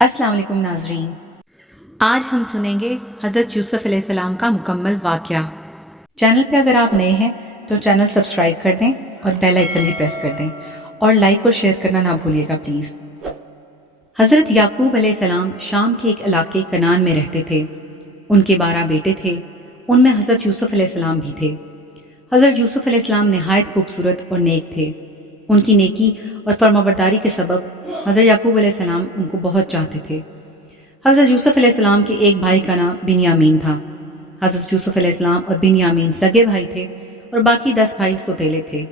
السلام علیکم ناظرین، آج ہم سنیں گے حضرت یوسف علیہ السلام کا مکمل واقعہ۔ چینل پہ اگر آپ نئے ہیں تو چینل سبسکرائب کر دیں اور بیل آئیکن بھی پریس کر دیں اور لائک اور شیئر کرنا نہ بھولیے گا پلیز۔ حضرت یعقوب علیہ السلام شام کے ایک علاقے کنعان میں رہتے تھے۔ ان کے 12 بیٹے تھے، ان میں حضرت یوسف علیہ السلام بھی تھے۔ حضرت یوسف علیہ السلام نہایت خوبصورت اور نیک تھے۔ ان کی نیکی اور فرمانبرداری کے سبب حضرت یعقوب علیہ السلام ان کو بہت چاہتے تھے۔ حضرت یوسف علیہ السلام کے ایک بھائی کا نام بنیامین تھا۔ حضرت یوسف علیہ السلام اور بنیامین سگے بھائی تھے اور باقی 10 بھائی سوتیلے تھے۔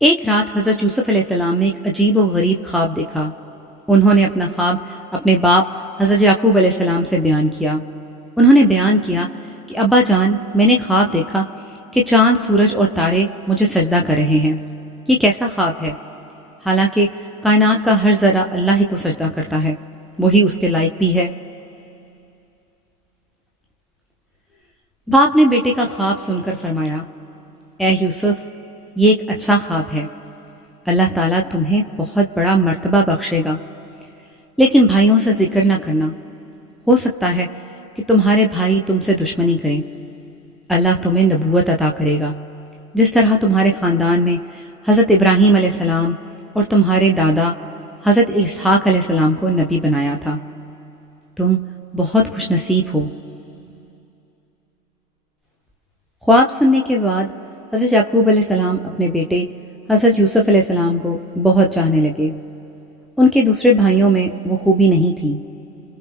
ایک رات حضرت یوسف علیہ السلام نے ایک عجیب و غریب خواب دیکھا۔ انہوں نے اپنا خواب اپنے باپ حضرت یعقوب علیہ السلام سے بیان کیا۔ انہوں نے بیان کیا کہ ابا جان، میں نے خواب دیکھا کہ چاند، سورج اور تارے مجھے سجدہ کر رہے ہیں۔ یہ کیسا خواب ہے؟ حالانکہ کائنات کا ہر ذرہ اللہ ہی کو سجدہ کرتا ہے، وہی اس کے لائق بھی ہے۔ باپ نے بیٹے کا خواب سن کر فرمایا، اے یوسف، یہ ایک اچھا خواب ہے، اللہ تعالیٰ تمہیں بہت بڑا مرتبہ بخشے گا، لیکن بھائیوں سے ذکر نہ کرنا، ہو سکتا ہے کہ تمہارے بھائی تم سے دشمنی کریں۔ اللہ تمہیں نبوت عطا کرے گا، جس طرح تمہارے خاندان میں حضرت ابراہیم علیہ السلام اور تمہارے دادا حضرت اسحاق علیہ السلام کو نبی بنایا تھا۔ تم بہت خوش نصیب ہو۔ خواب سننے کے بعد حضرت یعقوب علیہ السلام اپنے بیٹے حضرت یوسف علیہ السلام کو بہت چاہنے لگے۔ ان کے دوسرے بھائیوں میں وہ خوبی نہیں تھی۔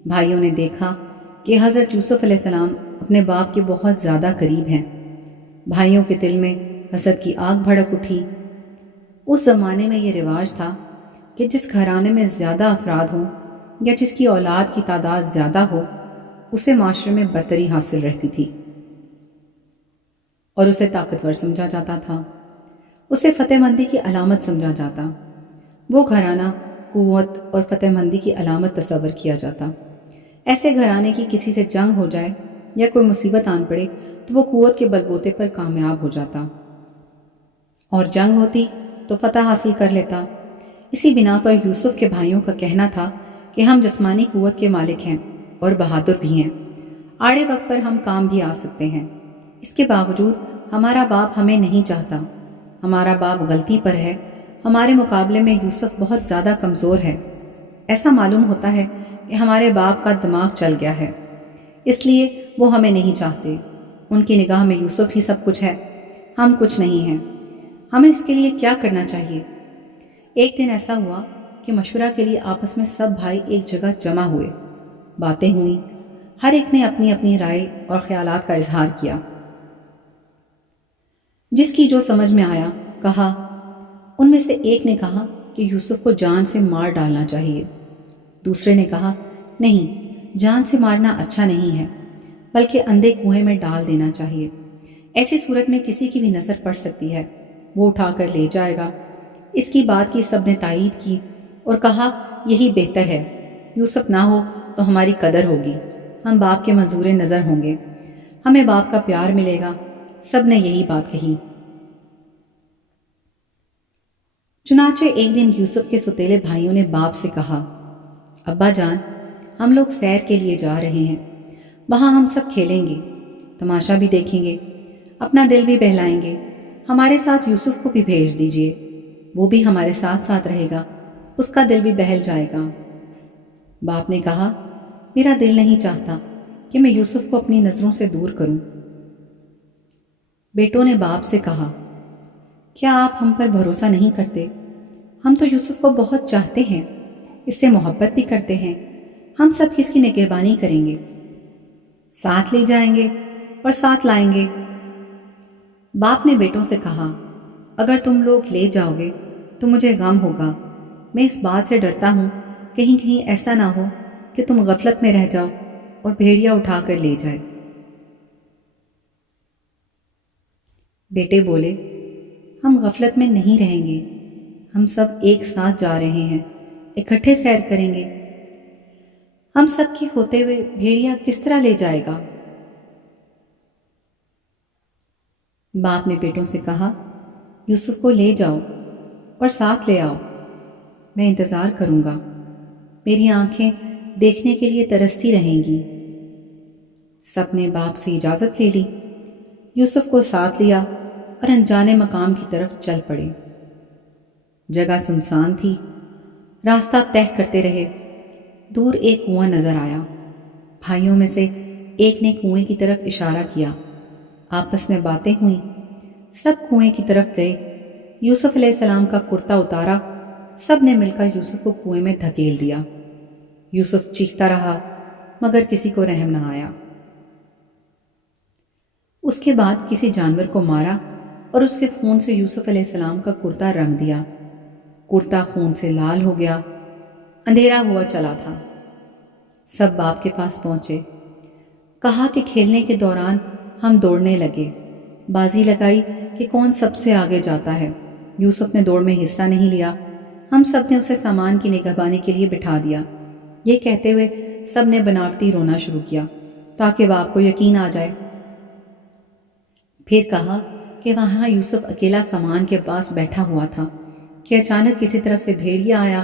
بھائیوں نے دیکھا کہ حضرت یوسف علیہ السلام اپنے باپ کے بہت زیادہ قریب ہیں۔ بھائیوں کے دل میں حسد کی آگ بھڑک اٹھی۔ اس زمانے میں یہ رواج تھا کہ جس گھرانے میں زیادہ افراد ہوں یا جس کی اولاد کی تعداد زیادہ ہو، اسے معاشرے میں برتری حاصل رہتی تھی اور اسے طاقتور سمجھا جاتا تھا، اسے فتح مندی کی علامت سمجھا جاتا۔ وہ گھرانہ قوت اور فتح مندی کی علامت تصور کیا جاتا۔ ایسے گھرانے کی کسی سے جنگ ہو جائے یا کوئی مصیبت آن پڑے تو وہ قوت کے بلبوتے پر کامیاب ہو جاتا، اور جنگ ہوتی تو فتح حاصل کر لیتا۔ اسی بنا پر یوسف کے بھائیوں کا کہنا تھا کہ ہم جسمانی قوت کے مالک ہیں اور بہادر بھی ہیں، آڑے وقت پر ہم کام بھی آ سکتے ہیں۔ اس کے باوجود ہمارا باپ ہمیں نہیں چاہتا، ہمارا باپ غلطی پر ہے، ہمارے مقابلے میں یوسف بہت زیادہ کمزور ہے۔ ایسا معلوم ہوتا ہے کہ ہمارے باپ کا دماغ چل گیا ہے، اس لیے وہ ہمیں نہیں چاہتے۔ ان کی نگاہ میں یوسف ہی سب کچھ ہے، ہم کچھ نہیں ہیں۔ ہمیں اس کے لیے کیا کرنا چاہیے؟ ایک دن ایسا ہوا کہ مشورہ کے لیے آپس میں سب بھائی ایک جگہ جمع ہوئے۔ باتیں ہوئیں، ہر ایک نے اپنی اپنی رائے اور خیالات کا اظہار کیا۔ جس کی جو سمجھ میں آیا کہا۔ ان میں سے ایک نے کہا کہ یوسف کو جان سے مار ڈالنا چاہیے۔ دوسرے نے کہا، نہیں، جان سے مارنا اچھا نہیں ہے، بلکہ اندھے کنویں میں ڈال دینا چاہیے۔ ایسی صورت میں کسی کی بھی نظر پڑ سکتی ہے، وہ اٹھا کر لے جائے گا۔ اس کی بات کی سب نے تائید کی اور کہا، یہی بہتر ہے، یوسف نہ ہو تو ہماری قدر ہوگی، ہم باپ کے منظور نظر ہوں گے، ہمیں باپ کا پیار ملے گا۔ سب نے یہی بات کہی۔ چنانچہ ایک دن یوسف کے سوتیلے بھائیوں نے باپ سے کہا، ابا جان، ہم لوگ سیر کے لیے جا رہے ہیں، وہاں ہم سب کھیلیں گے، تماشا بھی دیکھیں گے، اپنا دل بھی بہلائیں گے، ہمارے ساتھ یوسف کو بھی بھیج دیجئے، وہ بھی ہمارے ساتھ ساتھ رہے گا، اس کا دل بھی بہل جائے گا۔ باپ نے کہا، میرا دل نہیں چاہتا کہ میں یوسف کو اپنی نظروں سے دور کروں۔ بیٹوں نے باپ سے کہا، کیا آپ ہم پر بھروسہ نہیں کرتے؟ ہم تو یوسف کو بہت چاہتے ہیں، اس سے محبت بھی کرتے ہیں، ہم سب اس کی نگہبانی کریں گے، ساتھ لے جائیں گے اور ساتھ لائیں گے۔ باپ نے بیٹوں سے کہا، اگر تم لوگ لے جاؤ گے تو مجھے غم ہوگا، میں اس بات سے ڈرتا ہوں کہیں کہیں ایسا نہ ہو کہ تم غفلت میں رہ جاؤ اور بھیڑیا اٹھا کر لے جائے۔ بیٹے بولے، ہم غفلت میں نہیں رہیں گے، ہم سب ایک ساتھ جا رہے ہیں، اکٹھے سیر کریں گے، ہم سب کے ہوتے ہوئے بھیڑیا کس طرح لے جائے گا؟ باپ نے بیٹوں سے کہا، یوسف کو لے جاؤ اور ساتھ لے آؤ، میں انتظار کروں گا۔ میری آنکھیں دیکھنے کے لیے ترستی رہیں گی۔ سب نے باپ سے اجازت لے لی، یوسف کو ساتھ لیا اور انجانے مقام کی طرف چل پڑے۔ جگہ سنسان تھی، راستہ طے کرتے رہے۔ دور ایک کنواں نظر آیا۔ بھائیوں میں سے ایک نے کنویں کی طرف اشارہ کیا۔ آپس میں باتیں ہوئیں۔ سب کنویں کی طرف گئے۔ یوسف علیہ السلام کا کرتا اتارا۔ سب نے مل کر یوسف کو کنویں میں دھکیل دیا۔ یوسف چیختا رہا مگر کسی کو رحم نہ آیا۔ اس کے بعد کسی جانور کو مارا اور اس کے خون سے یوسف علیہ السلام کا کرتا رنگ دیا۔ کرتا خون سے لال ہو گیا۔ اندھیرا ہوا چلا تھا۔ سب باپ کے پاس پہنچے۔ کہا کہ کھیلنے کے دوران ہم دوڑنے لگے، بازی لگائی کہ کون سب سے آگے جاتا ہے۔ یوسف نے دوڑ میں حصہ نہیں لیا۔ ہم سب نے اسے سامان کی نگہبانی کے لیے بٹھا دیا۔ یہ کہتے ہوئے سب نے بناوٹی رونا شروع کیا تاکہ باپ کو یقین آ جائے۔ پھر کہا کہ وہاں یوسف اکیلا سامان کے پاس بیٹھا ہوا تھا کہ اچانک کسی طرف سے بھیڑیا آیا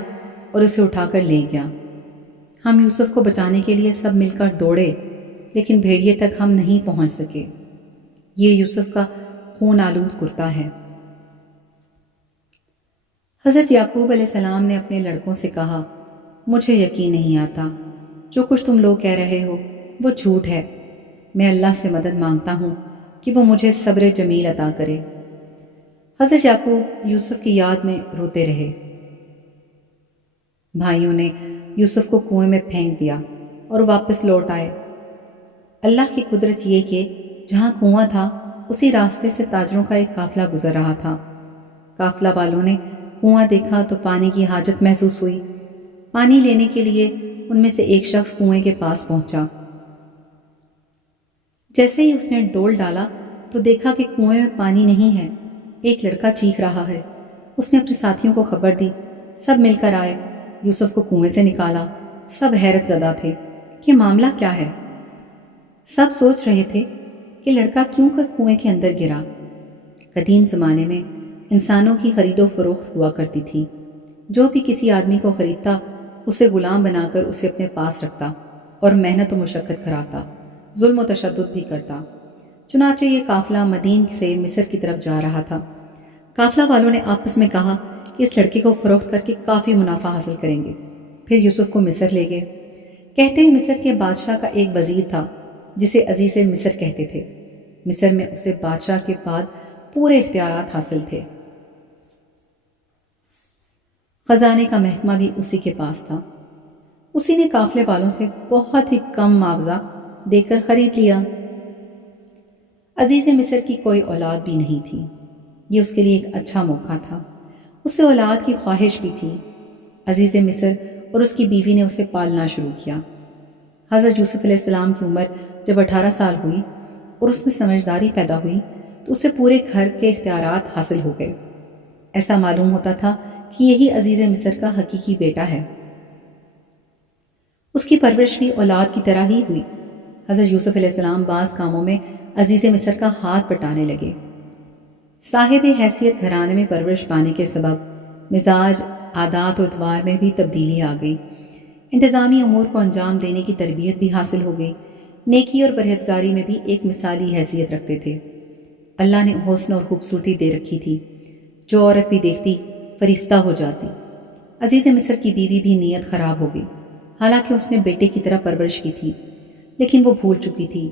اور اسے اٹھا کر لے گیا۔ ہم یوسف کو بچانے کے لیے سب مل کر دوڑے لیکن بھیڑیے تک ہم نہیں پہنچ سکے۔ یہ یوسف کا خون آلود کرتا ہے۔ حضرت یعقوب علیہ السلام نے اپنے لڑکوں سے کہا، مجھے یقین نہیں آتا، جو کچھ تم لوگ کہہ رہے ہو وہ جھوٹ ہے۔ میں اللہ سے مدد مانگتا ہوں کہ وہ مجھے صبر جمیل عطا کرے۔ حضرت یعقوب یوسف کی یاد میں روتے رہے۔ بھائیوں نے یوسف کو کنویں میں پھینک دیا اور واپس لوٹ آئے۔ اللہ کی قدرت یہ کہ جہاں کنواں تھا اسی راستے سے تاجروں کا ایک قافلہ گزر رہا تھا۔ قافلہ والوں نے کنواں دیکھا تو پانی کی حاجت محسوس ہوئی۔ پانی لینے کے لیے ان میں سے ایک شخص کنویں کے پاس پہنچا۔ جیسے ہی اس نے ڈول ڈالا تو دیکھا کہ کنویں میں پانی نہیں ہے، ایک لڑکا چیخ رہا ہے۔ اس نے اپنے ساتھیوں کو خبر دی۔ سب مل کر آئے، یوسف کو کنویں سے نکالا۔ سب حیرت زدہ تھے کہ معاملہ کیا ہے۔ سب سوچ رہے تھے کہ لڑکا کیوں کر کنویں کے اندر گرا۔ قدیم زمانے میں انسانوں کی خرید و فروخت ہوا کرتی تھی۔ جو بھی کسی آدمی کو خریدتا اسے غلام بنا کر اسے اپنے پاس رکھتا اور محنت و مشقت کراتا، ظلم و تشدد بھی کرتا۔ چنانچہ یہ قافلہ مدین سے مصر کی طرف جا رہا تھا۔ قافلہ والوں نے آپس میں کہا کہ اس لڑکے کو فروخت کر کے کافی منافع حاصل کریں گے۔ پھر یوسف کو مصر لے گئے۔ کہتے ہیں مصر کے بادشاہ کا ایک وزیر تھا جسے عزیز مصر کہتے تھے۔ مصر میں اسے بادشاہ کے بعد پورے اختیارات حاصل تھے۔ خزانے کا محکمہ بھی اسی کے پاس تھا۔ اسی نے قافلے والوں سے بہت ہی کم معاوضہ دے کر خرید لیا۔ عزیز مصر کی کوئی اولاد بھی نہیں تھی۔ یہ اس کے لیے ایک اچھا موقع تھا۔ اسے اولاد کی خواہش بھی تھی۔ عزیز مصر اور اس کی بیوی نے اسے پالنا شروع کیا۔ حضرت یوسف علیہ السلام کی عمر جب 18 سال ہوئی اور اس میں سمجھداری پیدا ہوئی تو اسے پورے گھر کے اختیارات حاصل ہو گئے۔ ایسا معلوم ہوتا تھا کہ یہی عزیز مصر کا حقیقی بیٹا ہے۔ اس کی پرورش بھی اولاد کی طرح ہی ہوئی۔ حضرت یوسف علیہ السلام بعض کاموں میں عزیز مصر کا ہاتھ بٹانے لگے۔ صاحب حیثیت گھرانے میں پرورش پانے کے سبب مزاج، عادات و اتوار میں بھی تبدیلی آ گئی۔ انتظامی امور کو انجام دینے کی تربیت بھی حاصل ہو گئی۔ نیکی اور پرہیزگاری میں بھی ایک مثالی حیثیت رکھتے تھے۔ اللہ نے حسن اور خوبصورتی دے رکھی تھی، جو عورت بھی دیکھتی فریفتہ ہو جاتی۔ عزیز مصر کی بیوی بھی نیت خراب ہو گئی، حالانکہ اس نے بیٹے کی طرح پرورش کی تھی، لیکن وہ بھول چکی تھی۔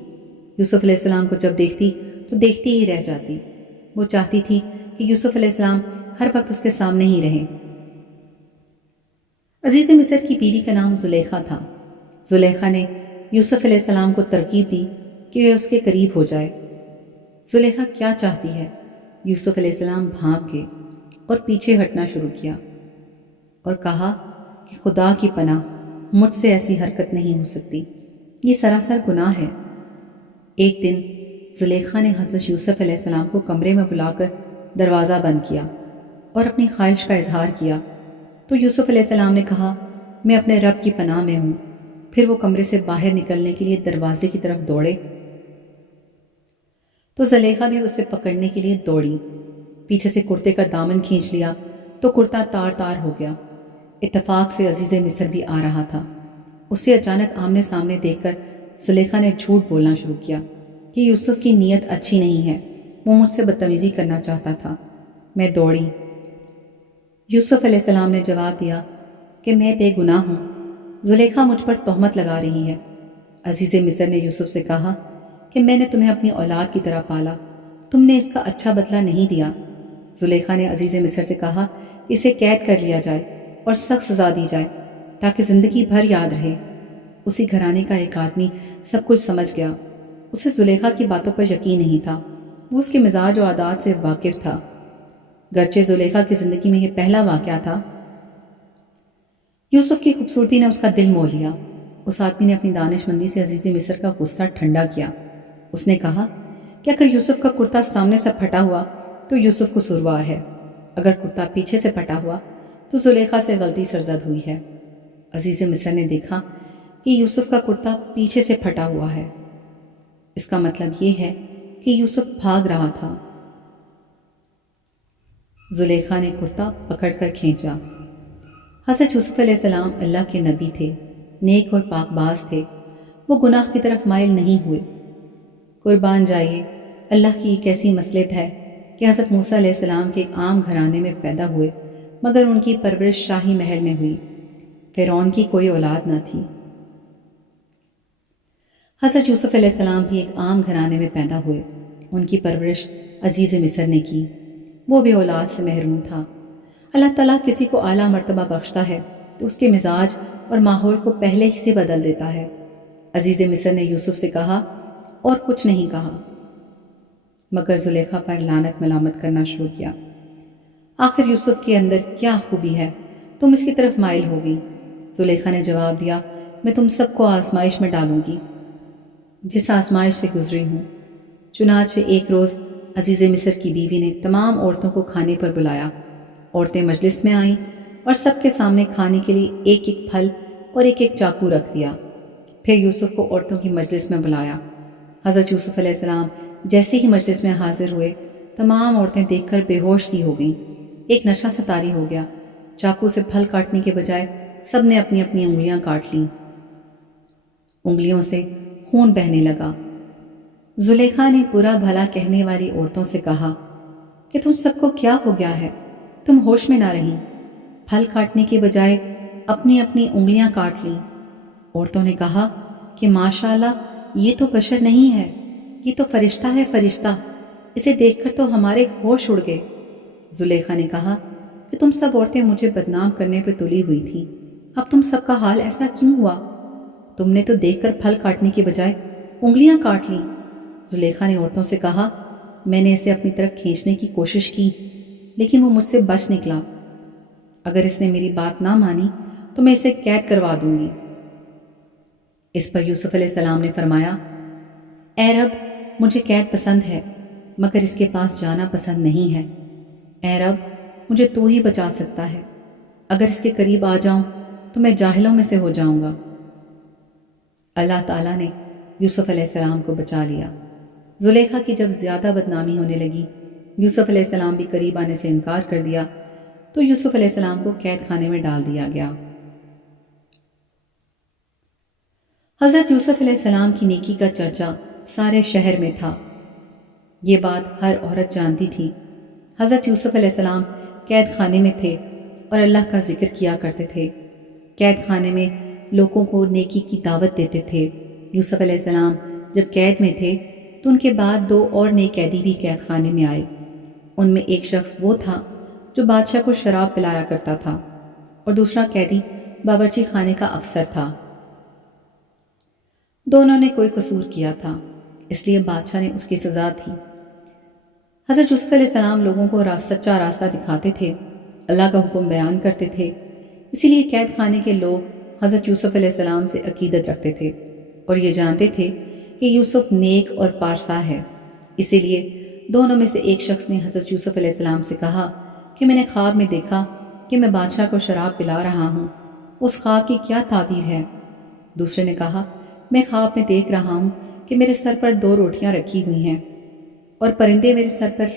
یوسف علیہ السلام کو جب دیکھتی تو دیکھتی ہی رہ جاتی۔ وہ چاہتی تھی کہ یوسف علیہ السلام ہر وقت اس کے سامنے ہی رہیں۔ عزیز مصر کی بیوی کا نام زلیخا تھا۔ زلیخا نے یوسف علیہ السلام کو ترغیب دی کہ وہ اس کے قریب ہو جائے۔ زلیخا کیا چاہتی ہے؟ یوسف علیہ السلام بھانپ گئے اور پیچھے ہٹنا شروع کیا اور کہا کہ خدا کی پناہ، مجھ سے ایسی حرکت نہیں ہو سکتی، یہ سراسر گناہ ہے۔ ایک دن زلیخا نے حضرت یوسف علیہ السلام کو کمرے میں بلا کر دروازہ بند کیا اور اپنی خواہش کا اظہار کیا تو یوسف علیہ السلام نے کہا، میں اپنے رب کی پناہ میں ہوں۔ پھر وہ کمرے سے باہر نکلنے کے لیے دروازے کی طرف دوڑے تو زلیخا بھی اسے پکڑنے کے لیے دوڑی۔ پیچھے سے کرتے کا دامن کھینچ لیا تو کرتا تار تار ہو گیا۔ اتفاق سے عزیز مصر بھی آ رہا تھا۔ اسے اچانک آمنے سامنے دیکھ کر زلیخا نے جھوٹ بولنا شروع کیا کہ یوسف کی نیت اچھی نہیں ہے، وہ مجھ سے بدتمیزی کرنا چاہتا تھا۔ میں دوڑی۔ یوسف علیہ السلام نے جواب دیا کہ میں بے گناہ ہوں، زلیخا مجھ پر تہمت لگا رہی ہے۔ عزیز مصر نے یوسف سے کہا کہ میں نے تمہیں اپنی اولاد کی طرح پالا، تم نے اس کا اچھا بدلہ نہیں دیا۔ زلیخا نے عزیز مصر سے کہا کہ اسے قید کر لیا جائے اور سخت سزا دی جائے تاکہ زندگی بھر یاد رہے۔ اسی گھرانے کا ایک آدمی سب کچھ سمجھ گیا۔ اسے زلیخا کی باتوں پر یقین نہیں تھا، وہ اس کے مزاج و عادات سے واقف تھا۔ گرچہ زلیخا کی زندگی میں یہ پہلا واقعہ تھا، یوسف کی خوبصورتی نے اس کا دل موہ لیا۔ اس آدمی نے اپنی دانش مندی سے عزیز مصر کا غصہ ٹھنڈا کیا۔ اس نے کہا کہ اگر یوسف کا کرتا سامنے سے پھٹا ہوا تو یوسف قصوروار ہے، اگر کرتا پیچھے سے پھٹا ہوا تو زلیخا سے غلطی سرزد ہوئی ہے۔ عزیز مصر نے دیکھا کہ یوسف کا کرتا پیچھے سے پھٹا ہوا ہے، اس کا مطلب یہ ہے کہ یوسف بھاگ رہا تھا۔ زلیخا نے کرتا پکڑ کر کھینچا۔ حضرت یوسف علیہ السلام اللہ کے نبی تھے، نیک اور پاک باز تھے، وہ گناہ کی طرف مائل نہیں ہوئے۔ قربان جائیے، اللہ کی ایک ایسی مصلحت ہے کہ حضرت موسیٰ علیہ السلام کے ایک عام گھرانے میں پیدا ہوئے، مگر ان کی پرورش شاہی محل میں ہوئی۔ فرعون کی کوئی اولاد نہ تھی۔ حضرت یوسف علیہ السلام بھی ایک عام گھرانے میں پیدا ہوئے، ان کی پرورش عزیز مصر نے کی، وہ بھی اولاد سے محروم تھا۔ اللہ تعالیٰ کسی کو اعلیٰ مرتبہ بخشتا ہے تو اس کے مزاج اور ماحول کو پہلے ہی سے بدل دیتا ہے۔ عزیز مصر نے یوسف سے کہا اور کچھ نہیں کہا، مگر زلیخا پر لعنت ملامت کرنا شروع کیا۔ آخر یوسف کے اندر کیا خوبی ہے، تم اس کی طرف مائل ہو گئی؟ زلیخا نے جواب دیا، میں تم سب کو آزمائش میں ڈالوں گی جس آزمائش سے گزری ہوں۔ چنانچہ ایک روز عزیز مصر کی بیوی نے تمام عورتوں کو کھانے پر بلایا۔ عورتیں مجلس میں آئیں اور سب کے سامنے کھانے کے لیے ایک ایک پھل اور ایک ایک چاقو رکھ دیا۔ پھر یوسف کو عورتوں کی مجلس میں بلایا۔ حضرت یوسف علیہ السلام جیسے ہی مجلس میں حاضر ہوئے، تمام عورتیں دیکھ کر بے ہوش سی ہو گئیں۔ ایک نشہ سا طاری ہو گیا، چاقو سے پھل کاٹنے کے بجائے سب نے اپنی اپنی انگلیاں کاٹ لیں، انگلیوں سے خون بہنے لگا۔ زلیخا نے برا بھلا کہنے والی عورتوں سے کہا کہ تم سب کو کیا ہو گیا ہے، تم ہوش میں نہ رہیں، پھل کاٹنے کے بجائے اپنی اپنی انگلیاں کاٹ لیں۔ عورتوں نے کہا کہ ماشاءاللہ، یہ تو بشر نہیں ہے، یہ تو فرشتہ ہے، فرشتہ، اسے دیکھ کر تو ہمارے ہوش اڑ گئے۔ زلیخا نے کہا کہ تم سب عورتیں مجھے بدنام کرنے پہ تلی ہوئی تھیں، اب تم سب کا حال ایسا کیوں ہوا؟ تم نے تو دیکھ کر پھل کاٹنے کے بجائے انگلیاں کاٹ لیں۔ زلیخا نے عورتوں سے کہا، میں نے اسے اپنی طرف کھینچنے کی کوشش کی لیکن وہ مجھ سے بچ نکلا، اگر اس نے میری بات نہ مانی تو میں اسے قید کروا دوں گی۔ اس پر یوسف علیہ السلام نے فرمایا، اے رب، مجھے قید پسند ہے مگر اس کے پاس جانا پسند نہیں ہے۔ اے رب، مجھے تو ہی بچا سکتا ہے، اگر اس کے قریب آ جاؤں تو میں جاہلوں میں سے ہو جاؤں گا۔ اللہ تعالیٰ نے یوسف علیہ السلام کو بچا لیا۔ زلیخا کی جب زیادہ بدنامی ہونے لگی، یوسف علیہ السلام بھی قریب آنے سے انکار کر دیا تو یوسف علیہ السلام کو قید خانے میں ڈال دیا گیا۔ حضرت یوسف علیہ السلام کی نیکی کا چرچا سارے شہر میں تھا، یہ بات ہر عورت جانتی تھی۔ حضرت یوسف علیہ السلام قید خانے میں تھے اور اللہ کا ذکر کیا کرتے تھے، قید خانے میں لوگوں کو نیکی کی دعوت دیتے تھے۔ یوسف علیہ السلام جب قید میں تھے تو ان کے بعد 2 اور نئے قیدی بھی قید خانے میں آئے۔ ان میں ایک شخص وہ تھا جو بادشاہ کو شراب پلایا کرتا تھا اور دوسرا قیدی باورچی خانے کا افسر تھا۔ دونوں نے کوئی قصور کیا تھا، اس لیے بادشاہ نے اس کی سزا تھی۔ حضرت یوسف علیہ السلام لوگوں کو سچا راستہ دکھاتے تھے، اللہ کا حکم بیان کرتے تھے، اسی لیے قید خانے کے لوگ حضرت یوسف علیہ السلام سے عقیدت رکھتے تھے اور یہ جانتے تھے کہ یوسف نیک اور پارسا ہے۔ اسی لیے دونوں میں سے ایک شخص نے حضرت یوسف علیہ السلام سے کہا کہ میں نے خواب میں دیکھا کہ میں بادشاہ کو شراب پلا رہا ہوں، اس خواب کی کیا تعبیر ہے؟ دوسرے نے کہا، میں خواب میں دیکھ رہا ہوں کہ میرے سر پر 2 روٹیاں رکھی ہوئی ہیں اور پرندے میرے سر پر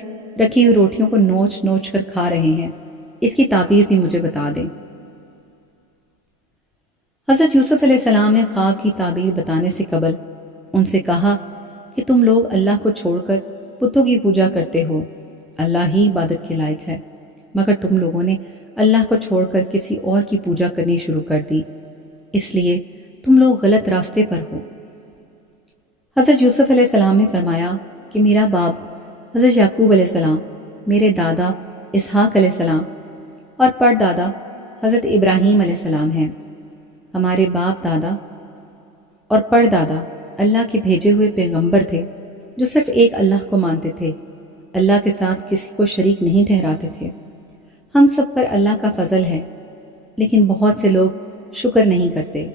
رکھی ہوئی روٹیوں کو نوچ نوچ کر کھا رہے ہیں، اس کی تعبیر بھی مجھے بتا دیں۔ حضرت یوسف علیہ السلام نے خواب کی تعبیر بتانے سے قبل ان سے کہا کہ تم لوگ اللہ کو چھوڑ کر بتوں کی پوجا کرتے ہو، اللہ ہی عبادت کے لائق ہے، مگر تم لوگوں نے اللہ کو چھوڑ کر کسی اور کی پوجا کرنی شروع کر دی، اس لیے تم لوگ غلط راستے پر ہو۔ حضرت یوسف علیہ السلام نے فرمایا کہ میرا باپ حضرت یعقوب علیہ السلام، میرے دادا اسحاق علیہ السلام اور پردادا حضرت ابراہیم علیہ السلام ہیں۔ ہمارے باپ دادا اور پردادا اللہ کے بھیجے ہوئے پیغمبر تھے جو صرف ایک اللہ کو مانتے تھے، اللہ کے ساتھ کسی کو شریک نہیں ٹھہراتے تھے۔ ہم سب پر اللہ کا فضل ہے، لیکن بہت سے لوگ شکر نہیں کرتے۔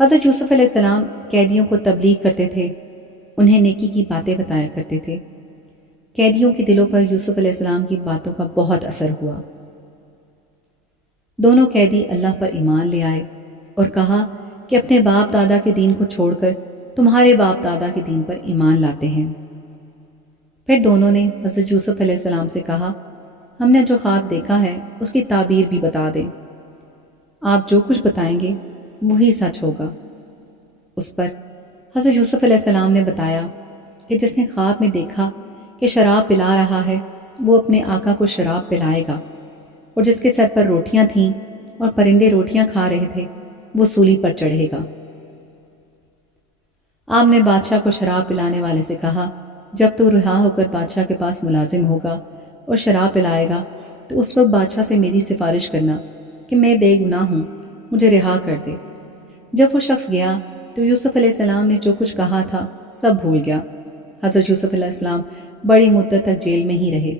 حضرت یوسف علیہ السلام قیدیوں کو تبلیغ کرتے تھے، انہیں نیکی کی باتیں بتایا کرتے تھے۔ قیدیوں کے دلوں پر یوسف علیہ السلام کی باتوں کا بہت اثر ہوا۔ دونوں قیدی اللہ پر ایمان لے آئے اور کہا کہ اپنے باپ دادا کے دین کو چھوڑ کر تمہارے باپ دادا کے دین پر ایمان لاتے ہیں۔ پھر دونوں نے حضرت یوسف علیہ السلام سے کہا، ہم نے جو خواب دیکھا ہے اس کی تعبیر بھی بتا دیں، آپ جو کچھ بتائیں گے وہی سچ ہوگا۔ اس پر حضرت یوسف علیہ السلام نے بتایا کہ جس نے خواب میں دیکھا کہ شراب پلا رہا ہے وہ اپنے آقا کو شراب پلائے گا، اور جس کے سر پر روٹیاں تھیں اور پرندے روٹیاں کھا رہے تھے وہ سولی پر چڑھے گا۔ آپ نے بادشاہ کو شراب پلانے والے سے کہا، جب تو رہا ہو کر بادشاہ کے پاس ملازم ہوگا اور شراب پلائے گا تو اس وقت بادشاہ سے میری سفارش کرنا کہ میں بے گناہ ہوں، مجھے رہا کر دے۔ جب وہ شخص گیا تو یوسف علیہ السلام نے جو کچھ کہا تھا سب بھول گیا۔ حضرت یوسف علیہ السلام بڑی مدت تک جیل میں ہی رہے،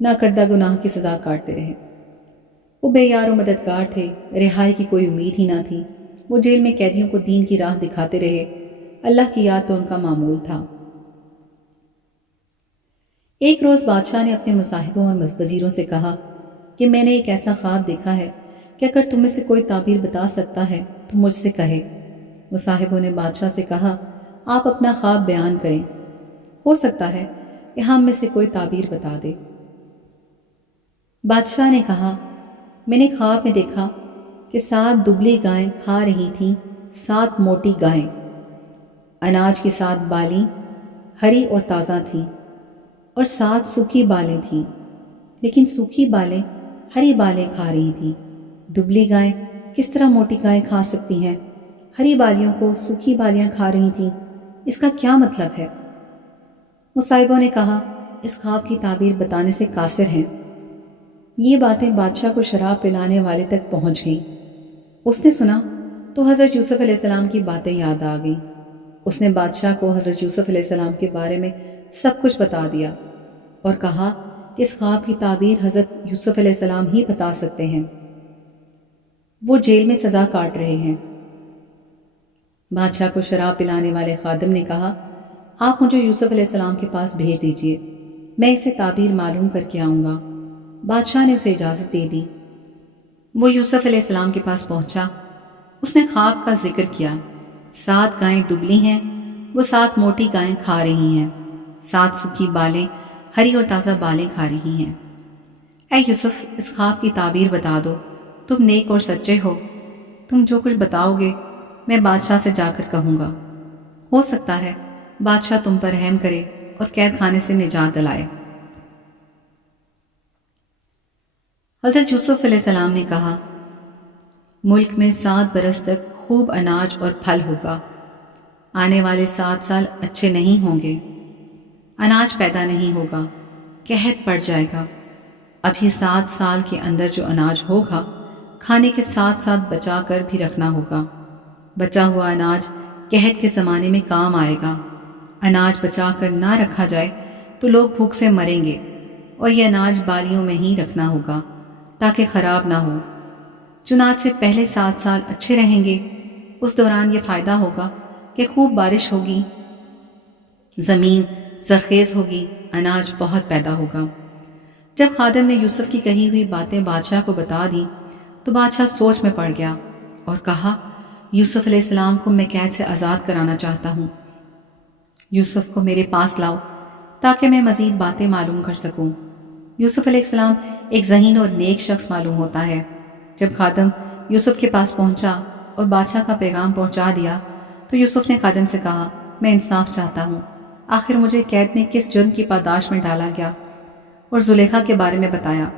نہ کردہ گناہ کی سزا کاٹتے رہے۔ وہ بے یار و مددگار تھے، رہائی کی کوئی امید ہی نہ تھی۔ وہ جیل میں قیدیوں کو دین کی راہ دکھاتے رہے، اللہ کی یاد تو ان کا معمول تھا۔ ایک روز بادشاہ نے اپنے مصاحبوں اور وزیروں سے کہا کہ میں نے ایک ایسا خواب دیکھا ہے کہ اگر تم میں سے کوئی تعبیر بتا سکتا ہے تو مجھ سے کہے۔ مصاحبوں نے بادشاہ سے کہا، آپ اپنا خواب بیان کریں، ہو سکتا ہے کہ ہم میں سے کوئی تعبیر بتا دے۔ بادشاہ نے کہا، میں نے خواب میں دیکھا کہ 7 دبلی گائیں کھا رہی تھیں 7 موٹی گائیں، اناج کی 7 بالیں ہری اور تازہ تھیں اور 7 سوکھی بالیں تھیں، لیکن سوکھی بالیں ہری بالیں کھا رہی تھیں۔ دبلی گائیں کس طرح موٹی گائیں کھا سکتی ہیں؟ ہری بالیوں کو سوکھی بالیاں کھا رہی تھیں، اس کا کیا مطلب ہے؟ مصاحبوں نے کہا، اس خواب کی تعبیر بتانے سے قاصر ہیں۔ یہ باتیں بادشاہ کو شراب پلانے والے تک پہنچ گئیں۔ اس نے سنا تو حضرت یوسف علیہ السلام کی باتیں یاد آ گئیں۔ اس نے بادشاہ کو حضرت یوسف علیہ السلام کے بارے میں سب کچھ بتا دیا اور کہا کہ اس خواب کی تعبیر حضرت یوسف علیہ السلام ہی بتا سکتے ہیں، وہ جیل میں سزا کاٹ رہے ہیں۔ بادشاہ کو شراب پلانے والے خادم نے کہا، آپ مجھے یوسف علیہ السلام کے پاس بھیج دیجئے، میں اسے تعبیر معلوم کر کے آؤں گا۔ بادشاہ نے اسے اجازت دے دی۔ وہ یوسف علیہ السلام کے پاس پہنچا، اس نے خواب کا ذکر کیا۔ 7 گائیں دبلی ہیں، وہ 7 موٹی گائیں کھا رہی ہیں، 7 سوکھی بالیں ہری اور تازہ بالیں کھا رہی ہیں۔ اے یوسف، اس خواب کی تعبیر بتا دو، تم نیک اور سچے ہو، تم جو کچھ بتاؤ گے میں بادشاہ سے جا کر کہوں گا، ہو سکتا ہے بادشاہ تم پر رحم کرے اور قید خانے سے نجات دلائے۔ حضرت یوسف علیہ السلام نے کہا، ملک میں 7 برس تک خوب اناج اور پھل ہوگا، آنے والے 7 سال اچھے نہیں ہوں گے، اناج پیدا نہیں ہوگا، قحط پڑ جائے گا۔ ابھی 7 سال کے اندر جو اناج ہوگا کھانے کے ساتھ ساتھ بچا کر بھی رکھنا ہوگا۔ بچا ہوا اناج قحط کے زمانے میں کام آئے گا۔ اناج بچا کر نہ رکھا جائے تو لوگ بھوک سے مریں گے، اور یہ اناج بالیوں میں ہی رکھنا ہوگا تاکہ خراب نہ ہو۔ چنانچہ پہلے 7 سال اچھے رہیں گے، اس دوران یہ فائدہ ہوگا کہ خوب بارش ہوگی، زمین زرخیز ہوگی، اناج بہت پیدا ہوگا۔ جب خادم نے یوسف کی کہی ہوئی باتیں بادشاہ کو بتا دی تو بادشاہ سوچ میں پڑ گیا اور کہا، یوسف علیہ السلام کو میں قید سے آزاد کرانا چاہتا ہوں۔ یوسف کو میرے پاس لاؤ تاکہ میں مزید باتیں معلوم کر سکوں۔ یوسف علیہ السلام ایک ذہین اور نیک شخص معلوم ہوتا ہے۔ جب خادم یوسف کے پاس پہنچا اور بادشاہ کا پیغام پہنچا دیا تو یوسف نے خادم سے کہا، میں انصاف چاہتا ہوں، آخر مجھے قید میں کس جرم کی پاداش میں ڈالا گیا؟ اور زلیخا کے بارے میں بتایا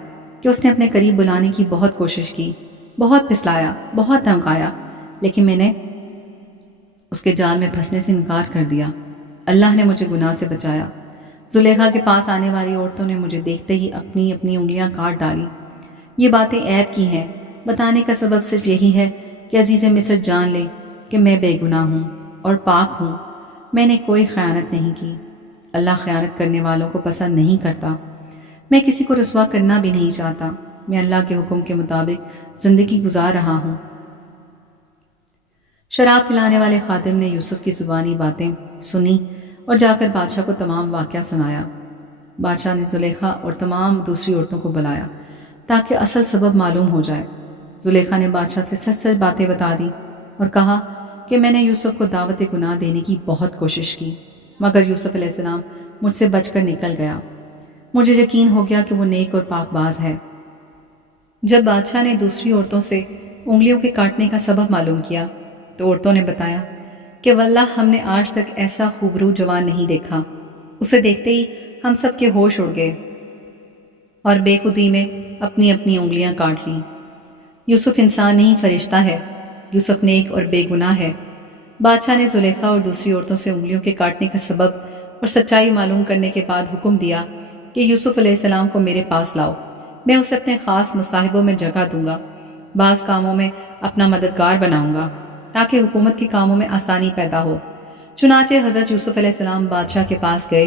کہ اس نے اپنے قریب بلانے کی بہت کوشش کی، بہت پھسلایا، بہت دھمکایا، لیکن میں نے اس کے جال میں پھنسنے سے انکار کر دیا۔ اللہ نے مجھے گناہ سے بچایا۔ زلیخا کے پاس آنے والی عورتوں نے مجھے دیکھتے ہی اپنی اپنی انگلیاں کاٹ ڈالی۔ یہ باتیں عیب کی ہیں، بتانے کا سبب صرف یہی ہے کہ عزیز مصر جان لے کہ میں بے گناہ ہوں اور پاک ہوں، میں نے کوئی خیانت نہیں کی۔ اللہ خیانت کرنے والوں کو پسند نہیں کرتا۔ میں کسی کو رسوا کرنا بھی نہیں چاہتا۔ میں اللہ کے حکم کے مطابق زندگی گزار رہا ہوں۔ شراب پلانے والے خادم نے یوسف کی زبانی باتیں سنی اور جا کر بادشاہ کو تمام واقعہ سنایا۔ بادشاہ نے زلیخا اور تمام دوسری عورتوں کو بلایا تاکہ اصل سبب معلوم ہو جائے۔ زلیخا نے بادشاہ سے سچ سچ باتیں بتا دی اور کہا کہ میں نے یوسف کو دعوت گناہ دینے کی بہت کوشش کی، مگر یوسف علیہ السلام مجھ سے بچ کر نکل گیا۔ مجھے یقین ہو گیا کہ وہ نیک اور پاک باز ہے۔ جب بادشاہ نے دوسری عورتوں سے انگلیوں کے کاٹنے کا سبب معلوم کیا تو عورتوں نے بتایا کہ واللہ ہم نے آج تک ایسا خوبرو جوان نہیں دیکھا۔ اسے دیکھتے ہی ہم سب کے ہوش اڑ گئے اور بے خودی میں اپنی اپنی انگلیاں کاٹ لیں۔ یوسف انسان نہیں فرشتہ ہے، یوسف نیک اور بے گناہ ہے۔ بادشاہ نے زلیخا اور دوسری عورتوں سے انگلیوں کے کاٹنے کا سبب اور سچائی معلوم کرنے کے بعد حکم دیا کہ یوسف علیہ السلام کو میرے پاس لاؤ، میں اسے اپنے خاص مصاحبوں میں جگہ دوں گا، بعض کاموں میں اپنا مددگار بناؤں گا تاکہ حکومت کے کاموں میں آسانی پیدا ہو۔ چنانچہ حضرت یوسف علیہ السلام بادشاہ کے پاس گئے۔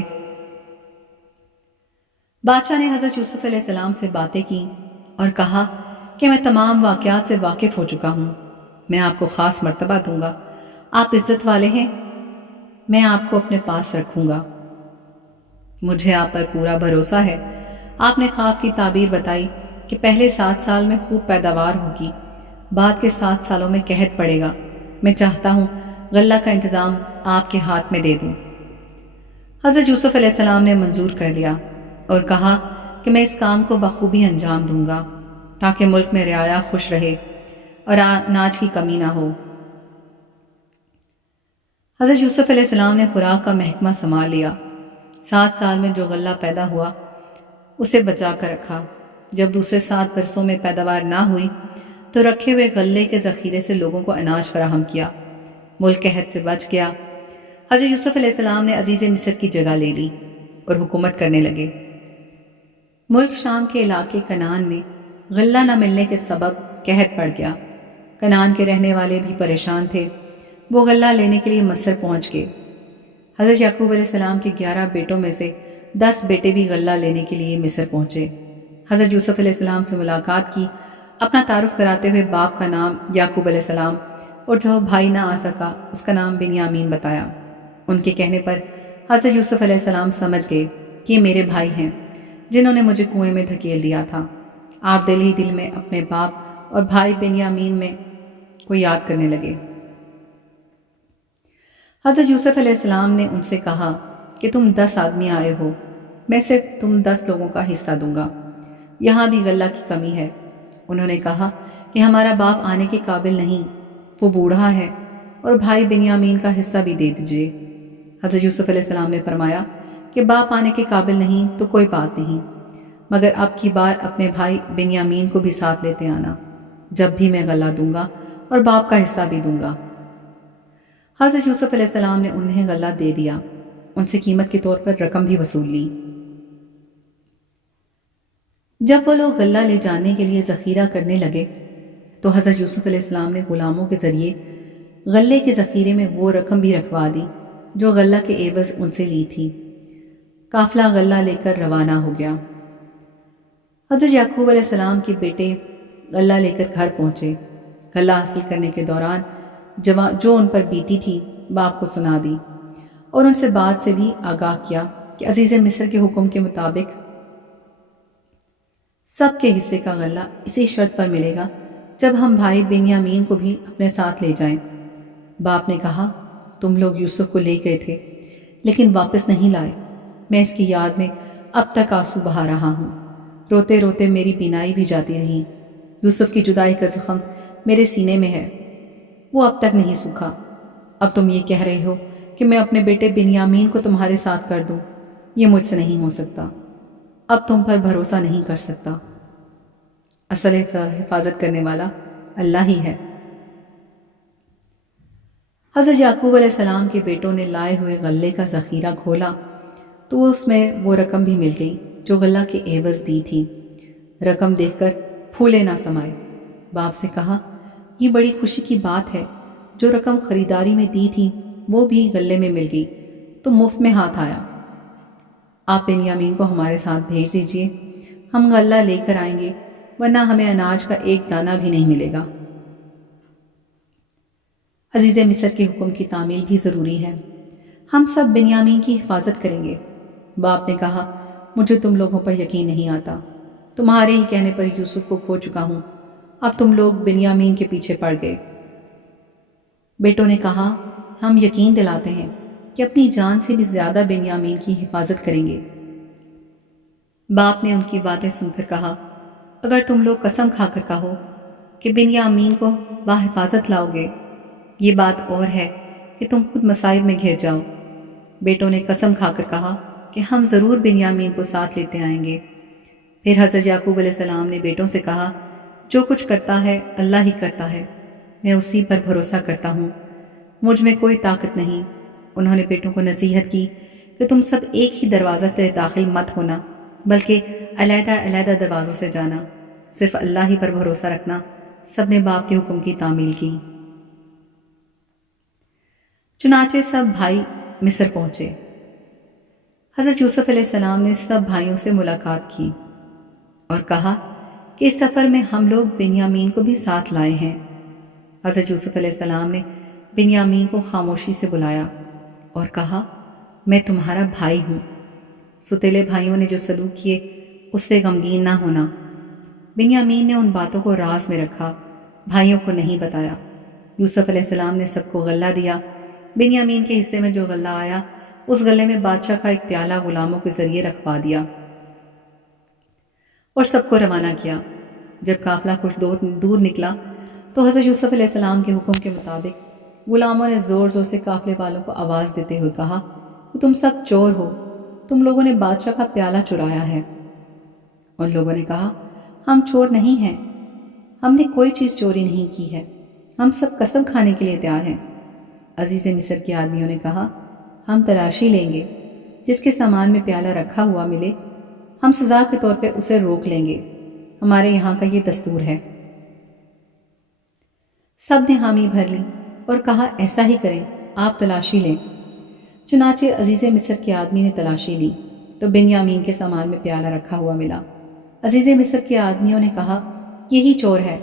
بادشاہ نے حضرت یوسف علیہ السلام سے باتیں کی اور کہا کہ میں تمام واقعات سے واقف ہو چکا ہوں، میں آپ کو خاص مرتبہ دوں گا، آپ عزت والے ہیں، میں آپ کو اپنے پاس رکھوں گا، مجھے آپ پر پورا بھروسہ ہے۔ آپ نے خواب کی تعبیر بتائی کہ پہلے 7 سال میں خوب پیداوار ہوگی، بعد کے 7 سالوں میں قحط پڑے گا، میں چاہتا ہوں غلہ کا انتظام آپ کے ہاتھ میں دے دوں۔ حضرت یوسف علیہ السلام نے منظور کر لیا اور کہا کہ میں اس کام کو بخوبی انجام دوں گا تاکہ ملک میں رعایا خوش رہے اور اناج کی کمی نہ ہو۔ حضرت یوسف علیہ السلام نے خوراک کا محکمہ سنبھال لیا۔ 7 سال میں جو غلہ پیدا ہوا اسے بچا کر رکھا۔ جب دوسرے 7 برسوں میں پیداوار نہ ہوئی تو رکھے ہوئے غلے کے ذخیرے سے لوگوں کو اناج فراہم کیا۔ ملک قحط سے بچ گیا۔ حضرت یوسف علیہ السلام نے عزیز مصر کی جگہ لے لی اور حکومت کرنے لگے۔ ملک شام کے علاقے کنعان میں غلہ نہ ملنے کے سبب قحط پڑ گیا۔ کنعان کے رہنے والے بھی پریشان تھے۔ وہ غلہ لینے کے لیے مصر پہنچ گئے۔ حضرت یعقوب علیہ السلام کے 11 بیٹوں میں سے 10 بیٹے بھی غلہ لینے کے لیے مصر پہنچے۔ حضرت یوسف علیہ السلام سے ملاقات کی، اپنا تعارف کراتے ہوئے باپ کا نام یعقوب علیہ السلام اور جو بھائی نہ آ سکا اس کا نام بنیامین بتایا۔ ان کے کہنے پر حضرت یوسف علیہ السلام سمجھ گئے کہ یہ میرے بھائی ہیں جنہوں نے مجھے کنویں میں دھکیل دیا تھا۔ آپ دل ہی دل میں اپنے باپ اور بھائی بنیامین میں کو یاد کرنے لگے۔ حضرت یوسف علیہ السلام نے ان سے کہا کہ تم 10 آدمی آئے ہو، میں صرف تم 10 لوگوں کا حصہ دوں گا، یہاں بھی غلہ کی کمی ہے۔ انہوں نے کہا کہ ہمارا باپ آنے کے قابل نہیں، وہ بوڑھا ہے، اور بھائی بنیامین کا حصہ بھی دے دیجیے۔ حضرت یوسف علیہ السلام نے فرمایا کہ باپ آنے کے قابل نہیں تو کوئی بات نہیں، مگر اب کی بار اپنے بھائی بنیامین کو بھی ساتھ لیتے آنا، جب بھی میں غلہ دوں گا اور باپ کا حصہ بھی دوں گا۔ حضرت یوسف علیہ السلام نے انہیں غلہ دے دیا، ان سے قیمت کے طور پر رقم بھی وصول لی۔ جب وہ لوگ غلہ لے جانے کے لیے ذخیرہ کرنے لگے تو حضرت یوسف علیہ السلام نے غلاموں کے ذریعے غلے کے ذخیرے میں وہ رقم بھی رکھوا دی جو غلہ کے عوض ان سے لی تھی۔ قافلہ غلہ لے کر روانہ ہو گیا۔ حضرت یعقوب علیہ السلام کے بیٹے غلہ لے کر گھر پہنچے۔ غلہ حاصل کرنے کے دوران جو ان پر بیتی تھی باپ کو سنا دی اور ان سے بات سے بھی آگاہ کیا کہ عزیز مصر کے حکم کے مطابق سب کے حصے کا غلہ اسی شرط پر ملے گا جب ہم بھائی بنیامین کو بھی اپنے ساتھ لے جائیں۔ باپ نے کہا تم لوگ یوسف کو لے گئے تھے لیکن واپس نہیں لائے، میں اس کی یاد میں اب تک آنسو بہا رہا ہوں، روتے روتے میری بینائی بھی جاتی رہی۔ یوسف کی جدائی کا زخم میرے سینے میں ہے، وہ اب تک نہیں سوکھا۔ اب تم یہ کہہ رہے ہو کہ میں اپنے بیٹے بنیامین کو تمہارے ساتھ کر دوں، یہ مجھ سے نہیں ہو سکتا۔ اب تم پر بھروسہ نہیں کر سکتا۔ اصل حفاظت کرنے والا اللہ ہی ہے۔ حضرت یعقوب علیہ السلام کے بیٹوں نے لائے ہوئے غلے کا ذخیرہ کھولا تو اس میں وہ رقم بھی مل گئی جو غلہ کے عوض دی تھی۔ رقم دیکھ کر پھولے نہ سمائے۔ باپ سے کہا، یہ بڑی خوشی کی بات ہے، جو رقم خریداری میں دی تھی وہ بھی غلے میں مل گئی تو مفت میں ہاتھ آیا۔ آپ بنیامین کو ہمارے ساتھ بھیج دیجئے، ہم غلہ لے کر آئیں گے، ورنہ ہمیں اناج کا ایک دانہ بھی نہیں ملے گا۔ عزیز مصر کے حکم کی تعمیل بھی ضروری ہے۔ ہم سب بنیامین کی حفاظت کریں گے۔ باپ نے کہا، مجھے تم لوگوں پر یقین نہیں آتا۔ تمہارے ہی کہنے پر یوسف کو کھو چکا ہوں، اب تم لوگ بنیامین کے پیچھے پڑ گئے۔ بیٹوں نے کہا، ہم یقین دلاتے ہیں کہ اپنی جان سے بھی زیادہ بنیامین کی حفاظت کریں گے۔ باپ نے ان کی باتیں سن کر کہا، اگر تم لوگ قسم کھا کر کہو کہ بنیامین کو باحفاظت لاؤ گے، یہ بات اور ہے کہ تم خود مصائب میں گھر جاؤ۔ بیٹوں نے قسم کھا کر کہا کہ ہم ضرور بنیامین کو ساتھ لیتے آئیں گے۔ پھر حضرت یعقوب علیہ السلام نے بیٹوں سے کہا، جو کچھ کرتا ہے اللہ ہی کرتا ہے، میں اسی پر بھروسہ کرتا ہوں، مجھ میں کوئی طاقت نہیں۔ انہوں نے بیٹوں کو نصیحت کی کہ تم سب ایک ہی دروازہ سے داخل مت ہونا، بلکہ علیحدہ علیحدہ دروازوں سے جانا، صرف اللہ ہی پر بھروسہ رکھنا۔ سب نے باپ کے حکم کی تعمیل کی۔ چنانچہ سب بھائی مصر پہنچے۔ حضرت یوسف علیہ السلام نے سب بھائیوں سے ملاقات کی اور کہا کہ اس سفر میں ہم لوگ بنیامین کو بھی ساتھ لائے ہیں۔ حضرت یوسف علیہ السلام نے بنیامین کو خاموشی سے بلایا اور کہا، میں تمہارا بھائی ہوں۔ ستیلے بھائیوں نے جو سلوک کیے اس سے غمگین نہ ہونا۔ بنیامین نے ان باتوں کو راز میں رکھا، بھائیوں کو نہیں بتایا۔ یوسف علیہ السلام نے سب کو غلہ دیا۔ بنیامین کے حصے میں جو غلہ آیا، اس غلے میں بادشاہ کا ایک پیالہ غلاموں کے ذریعے رکھوا دیا اور سب کو روانہ کیا۔ جب قافلہ کچھ دور نکلا تو حضرت یوسف علیہ السلام کے حکم کے مطابق غلاموں نے زور زور سے قافلے والوں کو آواز دیتے ہوئے کہا کہ تم سب چور ہو، تم لوگوں نے بادشاہ کا پیالہ چرایا ہے۔ اور لوگوں نے کہا، ہم چور نہیں ہیں، ہم نے کوئی چیز چوری نہیں کی ہے، ہم سب قسم کھانے کے لیے تیار ہیں۔ عزیز مصر کے آدمیوں نے کہا، ہم تلاشی لیں گے، جس کے سامان میں پیالہ رکھا ہوا ملے ہم سزا کے طور پہ اسے روک لیں گے، ہمارے یہاں کا یہ دستور ہے۔ سب نے حامی بھر لی اور کہا، ایسا ہی کریں، آپ تلاشی لیں۔ چنانچہ عزیز مصر کے آدمی نے تلاشی لی تو بنیامین کے سامان میں پیالہ رکھا ہوا ملا۔ عزیز مصر کے آدمیوں نے کہا، یہی چور ہے،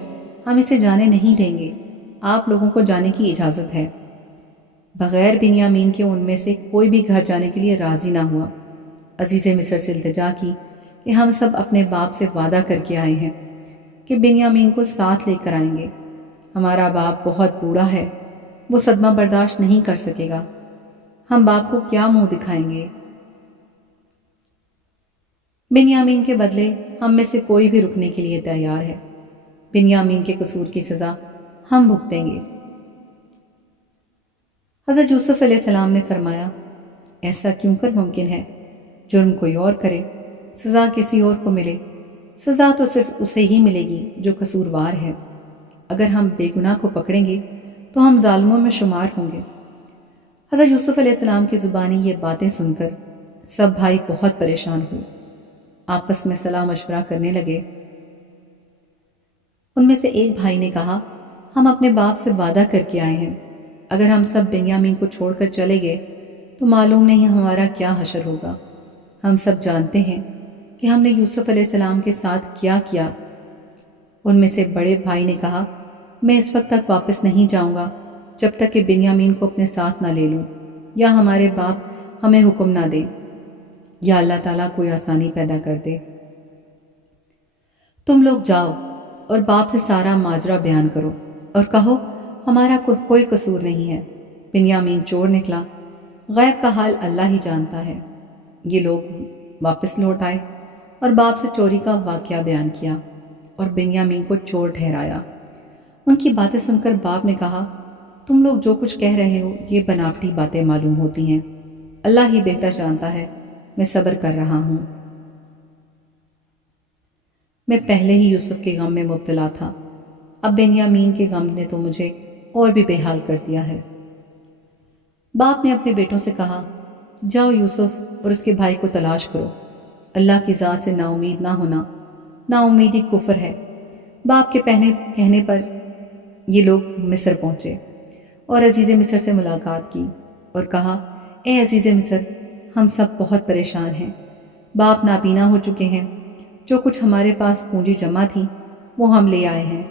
ہم اسے جانے نہیں دیں گے، آپ لوگوں کو جانے کی اجازت ہے۔ بغیر بنیامین کے ان میں سے کوئی بھی گھر جانے کے لیے راضی نہ ہوا۔ عزیز مصر سے التجا کی کہ ہم سب اپنے باپ سے وعدہ کر کے آئے ہیں کہ بنیامین کو ساتھ لے کر آئیں گے۔ ہمارا باپ بہت بوڑھا ہے، وہ صدمہ برداشت نہیں کر سکے گا، ہم باپ کو کیا منہ دکھائیں گے؟ بنیامین کے بدلے ہم میں سے کوئی بھی رکنے کے لیے تیار ہے، بنیامین کے قصور کی سزا ہم بھگتیں گے۔ حضرت یوسف علیہ السلام نے فرمایا، ایسا کیوں کر ممکن ہے؟ جرم کوئی اور کرے، سزا کسی اور کو ملے، سزا تو صرف اسے ہی ملے گی جو قصوروار ہے۔ اگر ہم بے گناہ کو پکڑیں گے تو ہم ظالموں میں شمار ہوں گے۔ حضرت یوسف علیہ السلام کی زبانی یہ باتیں سن کر سب بھائی بہت پریشان ہوئے، آپس میں صلاح مشورہ کرنے لگے۔ ان میں سے ایک بھائی نے کہا، ہم اپنے باپ سے وعدہ کر کے آئے ہیں، اگر ہم سب بنیامین کو چھوڑ کر چلے گئے تو معلوم نہیں ہمارا کیا حشر ہوگا۔ ہم سب جانتے ہیں کہ ہم نے یوسف علیہ السلام کے ساتھ کیا کیا۔ ان میں سے بڑے بھائی نے کہا، میں اس وقت تک واپس نہیں جاؤں گا جب تک کہ بنیامین کو اپنے ساتھ نہ لے لوں، یا ہمارے باپ ہمیں حکم نہ دے، یا اللہ تعالیٰ کوئی آسانی پیدا کر دے۔ تم لوگ جاؤ اور باپ سے سارا ماجرا بیان کرو اور کہو، ہمارا کوئی قصور نہیں ہے، بنیامین چور نکلا، غیب کا حال اللہ ہی جانتا ہے۔ یہ لوگ واپس لوٹ آئے اور باپ سے چوری کا واقعہ بیان کیا اور بنیامین کو چور ٹھہرایا۔ ان کی باتیں سن کر باپ نے کہا، تم لوگ جو کچھ کہہ رہے ہو یہ بناوٹی باتیں معلوم ہوتی ہیں، اللہ ہی بہتر جانتا ہے، میں صبر کر رہا ہوں۔ میں پہلے ہی یوسف کے غم میں مبتلا تھا، اب بنیامین کے غم نے تو مجھے اور بھی بے حال کر دیا ہے۔ باپ نے اپنے بیٹوں سے کہا، جاؤ یوسف اور اس کے بھائی کو تلاش کرو، اللہ کی ذات سے نا امید نہ ہونا، نا امیدی کفر ہے۔ باپ کے کہنے پر یہ لوگ مصر پہنچے اور عزیز مصر سے ملاقات کی اور کہا، اے عزیز مصر، ہم سب بہت پریشان ہیں، باپ نابینا ہو چکے ہیں، جو کچھ ہمارے پاس پونجی جمع تھی وہ ہم لے آئے ہیں،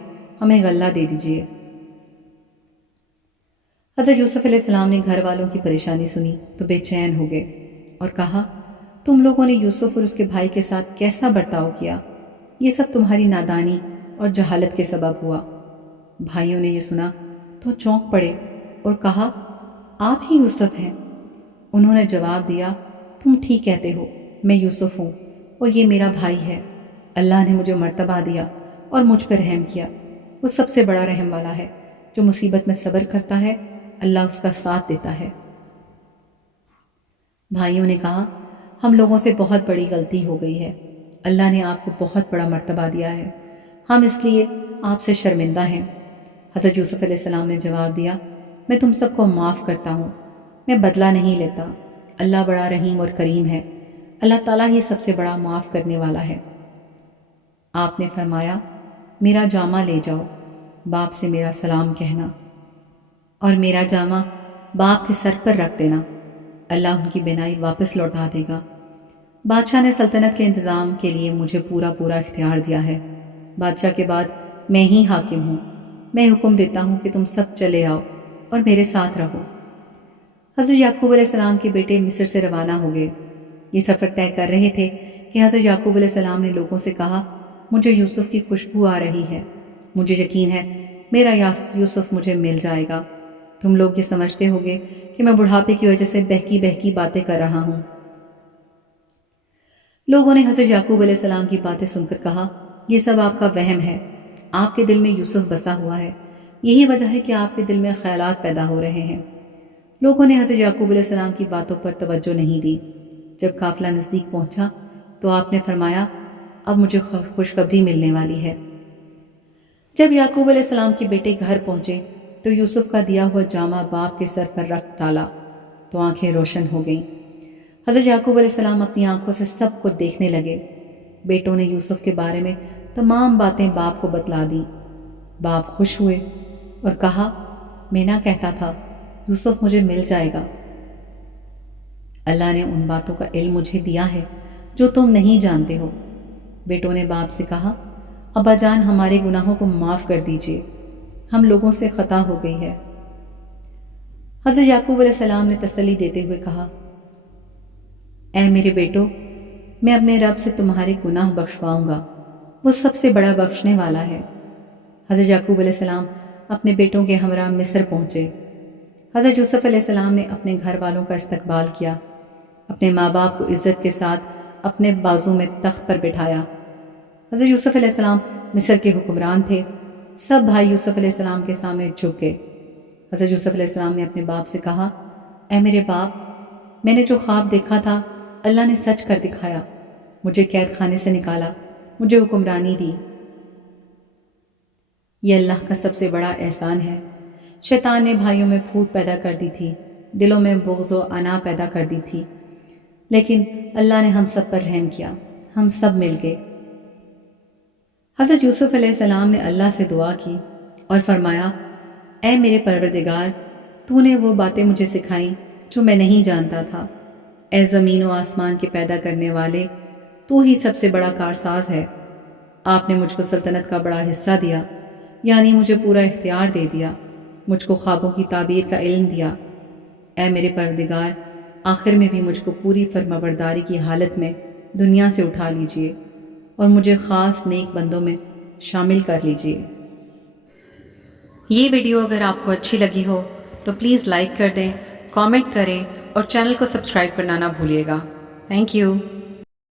ہمیں غلہ دے دیجیے۔ حضرت یوسف علیہ السلام نے گھر والوں کی پریشانی سنی تو بے چین ہو گئے اور کہا، تم لوگوں نے یوسف اور اس کے بھائی کے ساتھ کیسا برتاؤ کیا؟ یہ سب تمہاری نادانی اور جہالت کے سبب ہوا۔ بھائیوں نے یہ سنا تو چونک پڑے اور کہا، آپ ہی یوسف ہیں؟ انہوں نے جواب دیا، تم ٹھیک کہتے ہو، میں یوسف ہوں اور یہ میرا بھائی ہے۔ اللہ نے مجھے مرتبہ دیا اور مجھ پر رحم کیا، وہ سب سے بڑا رحم والا ہے، جو مصیبت میں صبر کرتا ہے اللہ اس کا ساتھ دیتا ہے۔ بھائیوں نے کہا، ہم لوگوں سے بہت بڑی غلطی ہو گئی ہے، اللہ نے آپ کو بہت بڑا مرتبہ دیا ہے، ہم اس لیے آپ سے شرمندہ ہیں۔ حضرت یوسف علیہ السلام نے جواب دیا، میں تم سب کو معاف کرتا ہوں، میں بدلہ نہیں لیتا، اللہ بڑا رحیم اور کریم ہے، اللہ تعالیٰ ہی سب سے بڑا معاف کرنے والا ہے۔ آپ نے فرمایا، میرا جامہ لے جاؤ، باپ سے میرا سلام کہنا اور میرا جامہ باپ کے سر پر رکھ دینا، اللہ ان کی بینائی واپس لوٹا دے گا۔ بادشاہ نے سلطنت کے انتظام کے لیے مجھے پورا اختیار دیا ہے، بادشاہ کے بعد میں ہی حاکم ہوں، میں حکم دیتا ہوں کہ تم سب چلے آؤ اور میرے ساتھ رہو۔ حضرت یعقوب علیہ السلام کے بیٹے مصر سے روانہ ہو گئے۔ یہ سفر طے کر رہے تھے کہ حضرت یعقوب علیہ السلام نے لوگوں سے کہا، مجھے یوسف کی خوشبو آ رہی ہے، مجھے یقین ہے میرا یوسف مجھے مل جائے گا۔ تم لوگ یہ سمجھتے ہوگے کہ میں بڑھاپے کی وجہ سے بہکی باتیں کر رہا ہوں۔ لوگوں نے حضرت یعقوب علیہ السلام کی باتیں سن کر کہا، یہ سب آپ کا وہم ہے، آپ کے دل میں یوسف بسا ہوا ہے، یہی وجہ ہے کہ آپ کے دل میں خیالات پیدا ہو رہے ہیں۔ لوگوں نے حضرت یعقوب علیہ السلام کی باتوں پر توجہ نہیں دی۔ جب قافلہ نزدیک پہنچا تو آپ نے فرمایا، اب مجھے خوشخبری ملنے والی ہے۔ جب یعقوب علیہ السلام کے بیٹے گھر پہنچے تو یوسف کا دیا ہوا جامہ باپ کے سر پر رکھ ڈالا تو آنکھیں روشن ہو گئیں۔ حضرت یعقوب علیہ السلام اپنی آنکھوں سے سب کو دیکھنے لگے۔ بیٹوں نے یوسف کے بارے میں تمام باتیں باپ کو بتلا دی۔ باپ خوش ہوئے اور کہا، میں نہ کہتا تھا یوسف مجھے مل جائے گا، اللہ نے ان باتوں کا علم مجھے دیا ہے جو تم نہیں جانتے ہو۔ بیٹوں نے باپ سے کہا، ابا جان ہمارے گناہوں کو معاف کر دیجیے، ہم لوگوں سے خطا ہو گئی ہے۔ حضرت یعقوب علیہ السلام نے تسلی دیتے ہوئے کہا، اے میرے بیٹو، میں اپنے رب سے تمہارے گناہ بخشواؤں گا، وہ سب سے بڑا بخشنے والا ہے۔ حضرت یعقوب علیہ السلام اپنے بیٹوں کے ہمراہ مصر پہنچے۔ حضرت یوسف علیہ السلام نے اپنے گھر والوں کا استقبال کیا، اپنے ماں باپ کو عزت کے ساتھ اپنے بازو میں تخت پر بٹھایا۔ حضرت یوسف علیہ السلام مصر کے حکمران تھے۔ سب بھائی یوسف علیہ السلام کے سامنے جھک گئے۔ حضرت یوسف علیہ السلام نے اپنے باپ سے کہا، اے میرے باپ، میں نے جو خواب دیکھا تھا اللہ نے سچ کر دکھایا، مجھے قید خانے سے نکالا، مجھے حکمرانی دی۔ یہ اللہ کا سب سے بڑا احسان ہے۔ شیطان نے بھائیوں میں پھوٹ پیدا کر دی تھی، دلوں میں بغض و انا پیدا کر دی تھی، لیکن اللہ نے ہم سب پر رحم کیا، ہم سب مل گئے۔ حضرت یوسف علیہ السلام نے اللہ سے دعا کی اور فرمایا، اے میرے پروردگار، تو نے وہ باتیں مجھے سکھائیں جو میں نہیں جانتا تھا۔ اے زمین و آسمان کے پیدا کرنے والے، تو ہی سب سے بڑا کارساز ہے۔ آپ نے مجھ کو سلطنت کا بڑا حصہ دیا، یعنی مجھے پورا اختیار دے دیا، مجھ کو خوابوں کی تعبیر کا علم دیا۔ اے میرے پروردگار، آخر میں بھی مجھ کو پوری فرمانبرداری کی حالت میں دنیا سے اٹھا لیجئے اور مجھے خاص نیک بندوں میں شامل کر لیجئے۔ یہ ویڈیو اگر آپ کو اچھی لگی ہو تو پلیز لائک کر دیں، کامنٹ کریں اور چینل کو سبسکرائب کرنا نہ بھولیے گا۔ Thank you.